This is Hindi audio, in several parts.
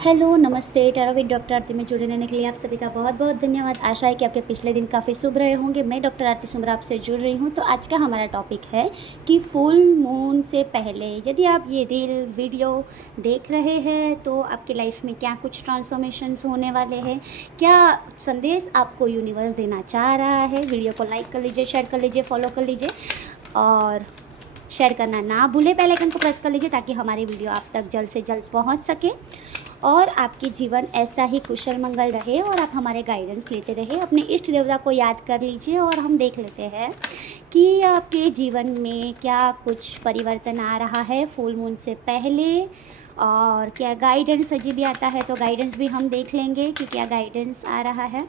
हेलो, नमस्ते। टैरो विद डॉक्टर आरती में जुड़े रहने के लिए आप सभी का बहुत बहुत धन्यवाद। आशा है कि आपके पिछले दिन काफ़ी शुभ रहे होंगे। मैं डॉक्टर आरती सुमरा आपसे जुड़ रही हूँ। तो आज का हमारा टॉपिक है कि फुल मून से पहले यदि आप ये रील वीडियो देख रहे हैं तो आपकी लाइफ में क्या कुछ ट्रांसफॉर्मेशंस होने वाले हैं, क्या संदेश आपको यूनिवर्स देना चाह रहा है। वीडियो को लाइक कर लीजिए, शेयर कर लीजिए, फॉलो कर लीजिए और शेयर करना ना भूलें। बेल आइकन को प्रेस कर लीजिए ताकि हमारी वीडियो आप तक जल्द से जल्द पहुंच सके और आपकी जीवन ऐसा ही कुशल मंगल रहे और आप हमारे गाइडेंस लेते रहे। अपने इष्ट देवता को याद कर लीजिए और हम देख लेते हैं कि आपके जीवन में क्या कुछ परिवर्तन आ रहा है फुल मून से पहले और क्या गाइडेंस अजीब भी आता है तो गाइडेंस भी हम देख लेंगे कि क्या गाइडेंस आ रहा है।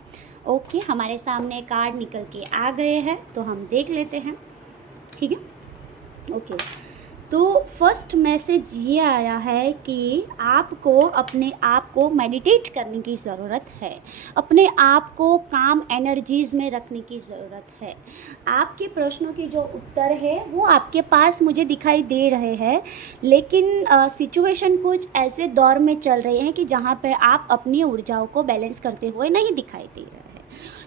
ओके, हमारे सामने कार्ड निकल के आ गए हैं तो हम देख लेते हैं। ठीक है, ओके। तो फर्स्ट मैसेज ये आया है कि आपको अपने आप को मेडिटेट करने की ज़रूरत है, अपने आप को काम एनर्जीज़ में रखने की ज़रूरत है। आपके प्रश्नों के जो उत्तर है वो आपके पास मुझे दिखाई दे रहे हैं, लेकिन सिचुएशन कुछ ऐसे दौर में चल रहे हैं कि जहाँ पे आप अपनी ऊर्जाओं को बैलेंस करते हुए नहीं दिखाई दे रहे हैं।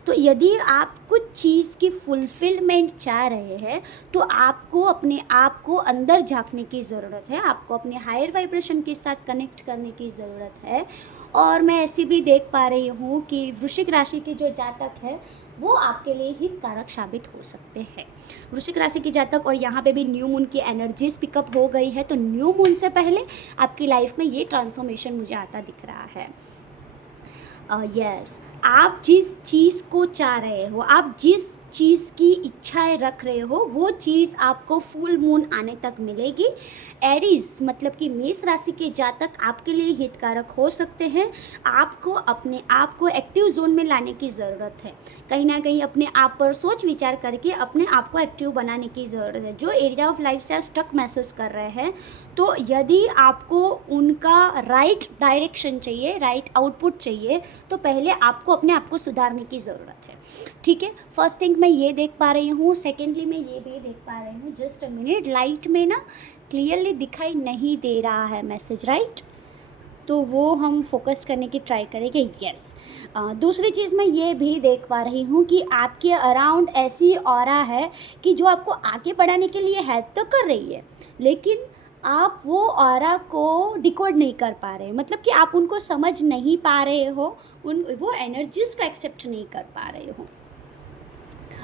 तो यदि आप कुछ चीज़ की फुलफिलमेंट चाह रहे हैं तो आपको अपने आप को अंदर झांकने की ज़रूरत है, आपको अपने हायर वाइब्रेशन के साथ कनेक्ट करने की ज़रूरत है। और मैं ऐसी भी देख पा रही हूँ कि वृश्चिक राशि के जो जातक है वो आपके लिए हितकारक साबित हो सकते हैं। वृश्चिक राशि की जातक, और यहाँ पे भी न्यू मून की एनर्जीज पिकअप हो गई है, तो न्यू मून से पहले आपकी लाइफ में ये ट्रांसफॉर्मेशन मुझे आता दिख रहा है। यस, आप जिस चीज़ को चाह रहे हो, आप जिस चीज़ की इच्छाएं रख रहे हो वो चीज़ आपको फुल मून आने तक मिलेगी। एरीज मतलब कि मेष राशि के जातक आपके लिए हितकारक हो सकते हैं। आपको अपने आप को एक्टिव जोन में लाने की ज़रूरत है, कहीं ना कहीं अपने आप पर सोच विचार करके अपने आप को एक्टिव बनाने की ज़रूरत है। जो एरिया ऑफ लाइफ से स्टक महसूस कर रहे हैं, तो यदि आपको उनका राइट डायरेक्शन चाहिए, राइट आउटपुट चाहिए, तो पहले आपको अपने आप को सुधारने की ज़रूरत है। ठीक है, फर्स्ट थिंग मैं ये देख पा रही हूँ। सेकेंडली मैं ये भी देख पा रही हूँ, जस्ट अ मिनट, लाइट में ना क्लियरली दिखाई नहीं दे रहा है मैसेज, राइट? तो वो हम फोकस करने की ट्राई करेंगे। यस, दूसरी चीज़ मैं ये भी देख पा रही हूँ कि आपके अराउंड ऐसी ऑरा है कि जो आपको आगे बढ़ाने के लिए हेल्प तो कर रही है, लेकिन आप वो ऑरा को डिकोड नहीं कर पा रहे, मतलब कि आप उनको समझ नहीं पा रहे हो, वो एनर्जीज को एक्सेप्ट नहीं कर पा रहे हो।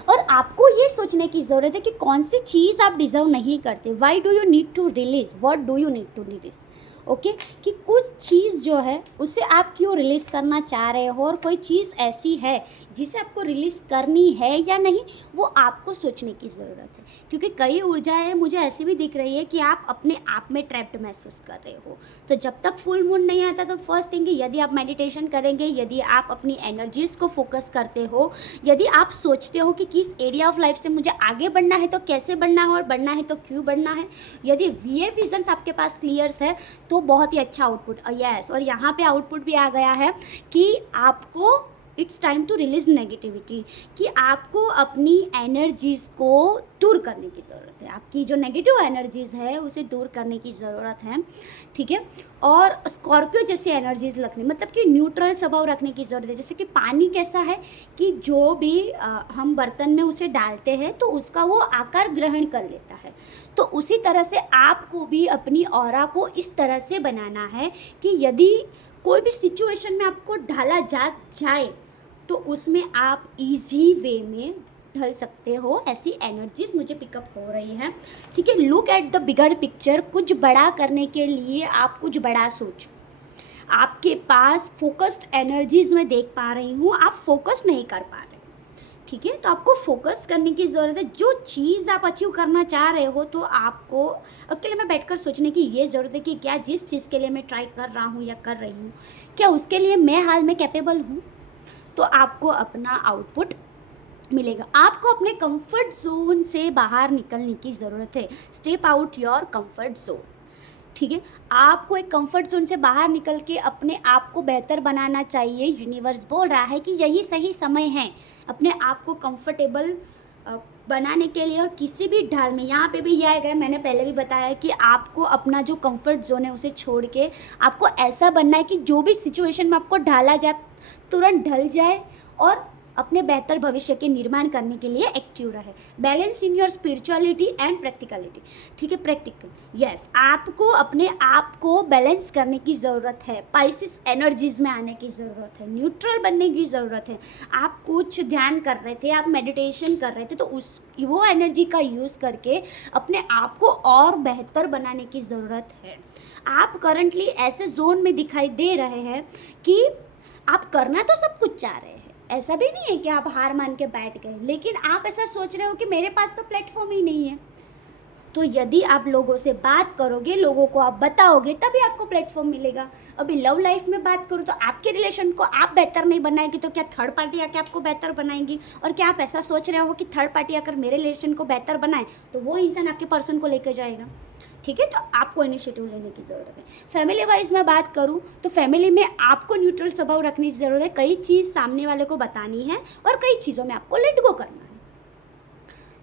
और आपको ये सोचने की ज़रूरत है कि कौन सी चीज़ आप डिज़र्व नहीं करते। Why do you need to release, what do you need to release. Okay, कि कुछ चीज़ जो है उसे आप क्यों रिलीज़ करना चाह रहे हो, और कोई चीज़ ऐसी है जिसे आपको रिलीज़ करनी है या नहीं, वो आपको सोचने की ज़रूरत है। क्योंकि कई ऊर्जाएं मुझे ऐसी भी दिख रही है कि आप अपने आप में ट्रैप्ड महसूस कर रहे हो। तो जब तक फुल मून नहीं आता तो फर्स्ट थिंग, यदि आप मेडिटेशन करेंगे, यदि आप अपनी एनर्जीज़ को फोकस करते हो, यदि आप सोचते हो कि किस एरिया ऑफ लाइफ से मुझे आगे बढ़ना है तो कैसे बढ़ना है, और बढ़ना है तो क्यों बढ़ना है, यदि ये विजन्स आपके पास क्लियर्स है तो बहुत ही अच्छा आउटपुट। यस, और यहाँ पे आउटपुट भी आ गया है कि आपको it's time to release negativity, कि आपको अपनी एनर्जीज़ को दूर करने की ज़रूरत है। आपकी जो नेगेटिव एनर्जीज़ है उसे दूर करने की ज़रूरत है। ठीक है, और स्कॉर्पियो जैसी एनर्जीज़ रखनी, मतलब कि न्यूट्रल स्वभाव रखने की ज़रूरत है। जैसे कि पानी कैसा है कि जो भी हम बर्तन में उसे डालते हैं तो उसका वो आकार ग्रहण कर लेता है, तो उसी तरह से आपको भी अपनी ऑरा को इस तरह से बनाना है कि यदि कोई भी सिचुएशन में आपको ढाला जाए तो उसमें आप इजी वे में ढल सकते हो। ऐसी एनर्जीज मुझे पिकअप हो रही हैं। ठीक है, look at the bigger picture. कुछ बड़ा करने के लिए आप कुछ बड़ा सोचो। आपके पास फोकस्ड एनर्जीज मैं देख पा रही हूँ, आप फोकस नहीं कर पा रहे। ठीक है, तो आपको फोकस करने की ज़रूरत है। जो चीज़ आप अचीव करना चाह रहे हो तो आपको अकेले में बैठकर सोचने की ये ज़रूरत है कि क्या जिस चीज़ के लिए मैं ट्राई कर रहा हूँ या कर रही हूँ, क्या उसके लिए मैं हाल में कैपेबल हूँ, तो आपको अपना आउटपुट मिलेगा। आपको अपने कंफर्ट जोन से बाहर निकलने की ज़रूरत है। Step out your comfort zone. ठीक है, आपको एक कंफर्ट जोन से बाहर निकल के अपने आप को बेहतर बनाना चाहिए। यूनिवर्स बोल रहा है कि यही सही समय है अपने आप को कंफर्टेबल बनाने के लिए और किसी भी ढाल में, यहाँ पे भी यह आएगा, मैंने पहले भी बताया कि आपको अपना जो कंफर्ट जोन है उसे छोड़ के आपको ऐसा बनना है कि जो भी सिचुएशन में आपको ढाला जाए तुरंत ढल जाए और अपने बेहतर भविष्य के निर्माण करने के लिए एक्टिव रहे। Balance in your spirituality and practicality, ठीक है, प्रैक्टिकल, यस, आपको अपने आप को बैलेंस करने की ज़रूरत है, पाइसिस एनर्जीज में आने की ज़रूरत है, न्यूट्रल बनने की ज़रूरत है। आप कुछ ध्यान कर रहे थे, आप मेडिटेशन कर रहे थे, तो वो एनर्जी का यूज़ करके अपने आप को और बेहतर बनाने की ज़रूरत है। आप करंटली ऐसे जोन में दिखाई दे रहे हैं कि आप करना तो सब कुछ चाह रहे हैं, ऐसा भी नहीं है कि आप हार मान के बैठ गए, लेकिन आप ऐसा सोच रहे हो कि मेरे पास तो प्लेटफॉर्म ही नहीं है। तो यदि आप लोगों से बात करोगे, लोगों को आप बताओगे, तभी आपको प्लेटफॉर्म मिलेगा। अभी लव लाइफ में बात करूँ तो आपके रिलेशन को आप बेहतर नहीं बनाएगी तो क्या थर्ड पार्टी आके आपको बेहतर बनाएगी? और क्या आप ऐसा सोच रहे हो कि थर्ड पार्टी आकर मेरे रिलेशन को बेहतर बनाए तो वो इंसान आपके पर्सन को लेकर जाएगा? ठीक है, तो आपको इनिशिएटिव लेने की ज़रूरत है। फैमिली वाइज मैं बात करूँ तो फैमिली में आपको न्यूट्रल स्वभाव रखने की ज़रूरत है। कई चीज़ सामने वाले को बतानी है और कई चीज़ों में आपको लेट गो करना है,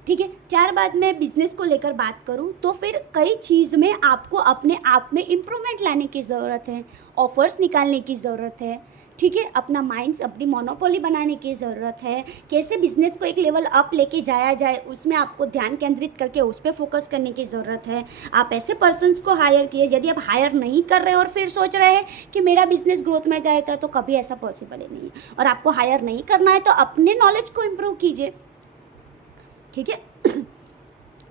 ठीक है। त्यारबाद मैं बिजनेस को लेकर बात करूं तो फिर कई चीज़ में आपको अपने आप में इम्प्रूवमेंट लाने की ज़रूरत है, ऑफर्स निकालने की ज़रूरत है, ठीक है, अपना माइंड्स, अपनी मोनोपोली बनाने की ज़रूरत है। कैसे बिजनेस को एक लेवल अप लेके जाया जाए उसमें आपको ध्यान केंद्रित करके उस पर फोकस करने की ज़रूरत है। आप ऐसे पर्सन्स को हायर किए, यदि आप हायर नहीं कर रहे और फिर सोच रहे हैं कि मेरा बिजनेस ग्रोथ में जाएगा, तो कभी ऐसा पॉसिबल ही नहीं है। और आपको हायर नहीं करना है तो अपने नॉलेज को इम्प्रूव कीजिए, ठीक है।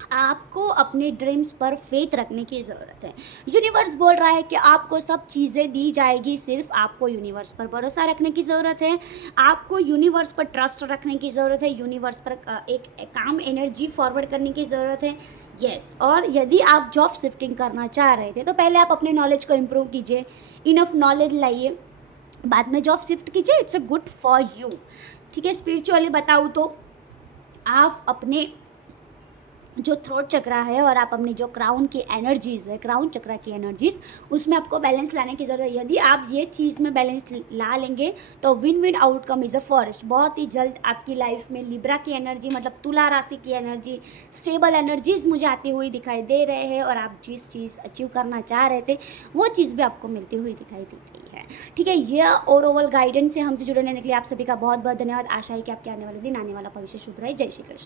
आपको अपने ड्रीम्स पर फेथ रखने की ज़रूरत है। यूनिवर्स बोल रहा है कि आपको सब चीज़ें दी जाएगी, सिर्फ आपको यूनिवर्स पर भरोसा रखने की ज़रूरत है, आपको यूनिवर्स पर ट्रस्ट रखने की ज़रूरत है, यूनिवर्स पर एक काम एनर्जी फॉरवर्ड करने की ज़रूरत है, यस। और यदि आप जॉब शिफ्टिंग करना चाह रहे थे तो पहले आप अपने नॉलेज को इम्प्रूव कीजिए, इनफ नॉलेज लाइए, बाद में जॉब शिफ्ट कीजिए, it's a good for you, ठीक है। स्पिरिचुअली बताऊँ तो आप अपने जो थ्रोट चक्रा है और आप अपनी जो क्राउन की एनर्जीज़ है, क्राउन चक्रा की एनर्जीज़, उसमें आपको बैलेंस लाने की ज़रूरत है। यदि आप ये चीज़ में बैलेंस ला लेंगे तो win win outcome is a forest. बहुत ही जल्द आपकी लाइफ में लिब्रा की एनर्जी, मतलब तुला राशि की एनर्जी, स्टेबल एनर्जीज़ मुझे आती हुई दिखाई दे रहे हैं और आप जिस चीज़ अचीव करना चाह रहे थे वो चीज़ भी आपको मिलती हुई दिखाई दे रही है, ठीक है। यह ओवरऑल गाइडेंस से हमसे जुड़ने के लिए आप सभी का बहुत बहुत धन्यवाद। आशा है कि आपके आने वाले दिन, आने वाला भविष्य शुभ रहे। जय श्री कृष्ण।